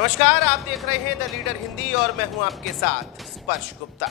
नमस्कार, आप देख रहे हैं द लीडर हिंदी और मैं हूं आपके साथ स्पर्श गुप्ता।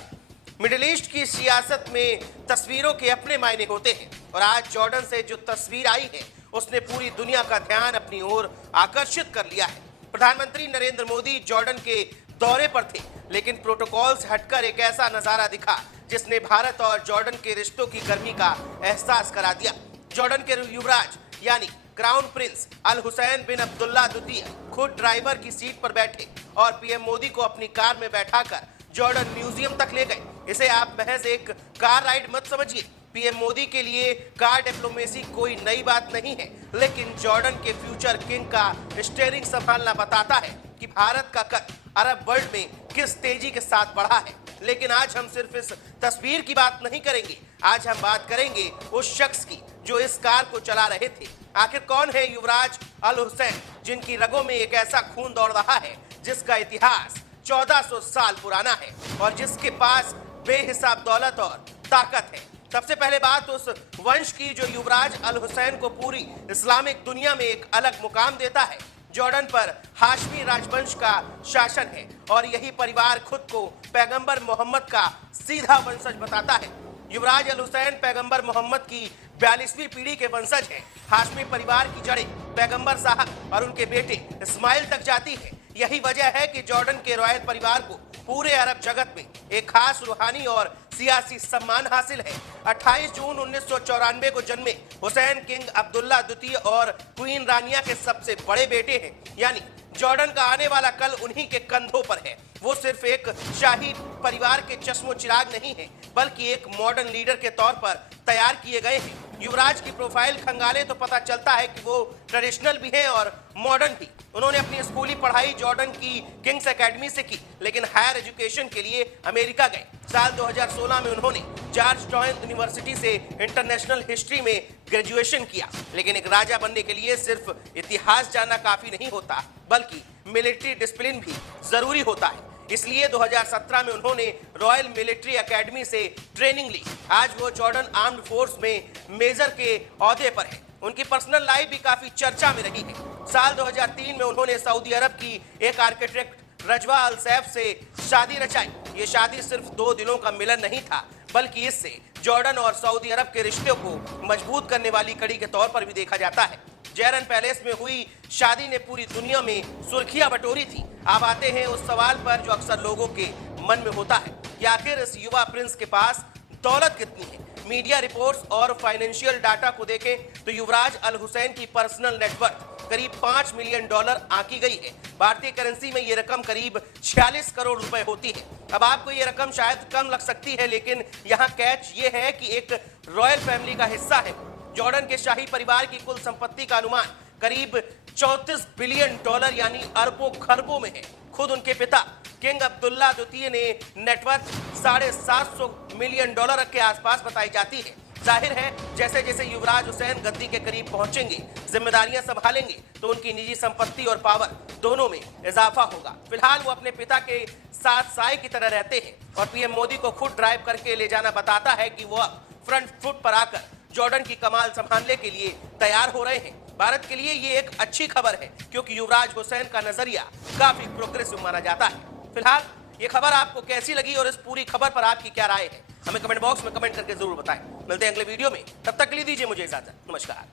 मिडिल ईस्ट की सियासत में तस्वीरों के अपने मायने होते हैं और आज जॉर्डन से जो तस्वीर आई है उसने पूरी दुनिया का ध्यान अपनी ओर आकर्षित कर लिया है। प्रधानमंत्री नरेंद्र मोदी जॉर्डन के दौरे पर थे, लेकिन प्रोटोकॉल से हटकर एक ऐसा नजारा दिखा जिसने भारत और जॉर्डन के रिश्तों की गर्मी का एहसास करा दिया। जॉर्डन के युवराज यानी क्राउन प्रिंस अल हुसैन बिन अब्दुल्ला द्वितीय खुद ड्राइवर की सीट पर बैठे और पीएम मोदी को अपनी कार में बैठाकर जॉर्डन म्यूजियम तक ले गए। इसे आप महज एक कार राइड मत समझिए। पीएम मोदी के लिए कार डिप्लोमेसी कोई नई बात नहीं है, लेकिन जॉर्डन के फ्यूचर किंग का स्टीयरिंग संभालना बताता है कि भारत का कद अरब वर्ल्ड में किस तेजी के साथ बढ़ा है। लेकिन आज हम सिर्फ इस तस्वीर की बात नहीं करेंगे, आज हम बात करेंगे उस शख्स की जो इस कार को चला रहे थे। आखिर कौन है युवराज अल हुसैन, जिनकी रगों में एक ऐसा खून दौड़ रहा है जिसका इतिहास 1400 साल पुराना है और जिसके पास बेहिसाब दौलत और ताकत है। सबसे पहले बात उस वंश की जो युवराज अल हुसैन को पूरी इस्लामिक दुनिया में एक अलग मुकाम देता है। जॉर्डन पर हाशमी राजवंश का शासन है और यही परिवार खुद को पैगंबर मोहम्मद का सीधा वंशज बताता है। युवराज अल हुसैन पैगंबर मोहम्मद की 42वीं पीढ़ी के वंशज हैं। हाशमी परिवार की जड़ें पैगंबर साहब और उनके बेटे इस्माइल तक जाती है। यही वजह है कि जॉर्डन के रॉयल परिवार को पूरे अरब जगत में एक खास रूहानी और सियासी सम्मान हासिल है। 28 जून 1994 को जन्मे हुसैन किंग अब्दुल्ला द्वितीय और क्वीन रानिया के सबसे बड़े बेटे हैं, यानी जॉर्डन का आने वाला कल उन्हीं के कंधों पर है। वो सिर्फ एक शाही परिवार के चश्मो चिराग नहीं है, बल्कि एक मॉडर्न लीडर के तौर पर तैयार किए गए हैं। युवराज की प्रोफाइल खंगाले तो पता चलता है कि वो ट्रेडिशनल भी है और मॉडर्न भी। उन्होंने अपनी स्कूली पढ़ाई जॉर्डन की किंग्स एकेडमी से की, लेकिन हायर एजुकेशन के लिए अमेरिका गए। साल 2016 में उन्होंने जॉर्ज टाउन यूनिवर्सिटी से इंटरनेशनल हिस्ट्री में ग्रेजुएशन किया। लेकिन एक राजा बनने के लिए सिर्फ इतिहास जानना काफी नहीं होता, बल्कि मिलिट्री डिसिप्लिन भी जरूरी होता है। इसलिए 2017 में उन्होंने रॉयल मिलिट्री एकेडमी से ट्रेनिंग ली। आज वो जॉर्डन आर्म्ड फोर्स में मेजर के ओहदे पर है। उनकी पर्सनल लाइफ भी काफी चर्चा में रही है। साल 2003 में उन्होंने सऊदी अरब की एक आर्किटेक्ट रजवा अल सैफ से शादी रचाई। ये शादी सिर्फ 2 दिनों का मिलन नहीं था, बल्कि इससे जॉर्डन और सऊदी अरब के रिश्ते को मजबूत करने वाली कड़ी के तौर पर भी देखा जाता है। जेरन पैलेस में हुई शादी ने पूरी दुनिया में सुर्खियां बटोरी थी। अब आते हैं उस सवाल पर जो अक्सर लोगों के मन में होता है कि आखिर इस युवा प्रिंस के पास दौलत कितनी है। मीडिया रिपोर्ट्स और फाइनेंशियल डाटा को देखें तो युवराज अल हुसैन की पर्सनल नेटवर्थ करीब $5 मिलियन आंकी गई है। भारतीय करेंसी में ये रकम करीब 46 करोड़ रुपए होती है। अब आपको ये रकम शायद कम लग सकती है, लेकिन यहाँ कैच ये है कि एक रॉयल फैमिली का हिस्सा है। जॉर्डन के शाही परिवार की कुल संपत्ति का अनुमान करीब $34 बिलियन यानी अरबों खरबों में है। खुद उनके पिता किंग अब्दुल्ला द्वितीय ने नेटवर्थ $750 मिलियन के आसपास बताई जाती है। जाहिर है जैसे जैसे युवराज हुसैन गद्दी के करीब पहुंचेंगे, जिम्मेदारियां संभालेंगे, तो उनकी निजी संपत्ति और पावर दोनों में इजाफा होगा। फिलहाल वो अपने पिता के साथ साय की तरह रहते हैं और पीएम मोदी को खुद ड्राइव करके ले जाना बताता है कि वो अब फ्रंट फुट पर आकर जॉर्डन की कमाल संभालने के लिए तैयार हो रहे हैं। भारत के लिए ये एक अच्छी खबर है, क्योंकि युवराज हुसैन का नजरिया काफी प्रोग्रेसिव माना जाता है। फिलहाल ये खबर आपको कैसी लगी और इस पूरी खबर पर आपकी क्या राय है, हमें कमेंट बॉक्स में कमेंट करके जरूर बताएं। मिलते हैं अगले वीडियो में, तब तक के लिए दीजिए मुझे इजाजत। नमस्कार।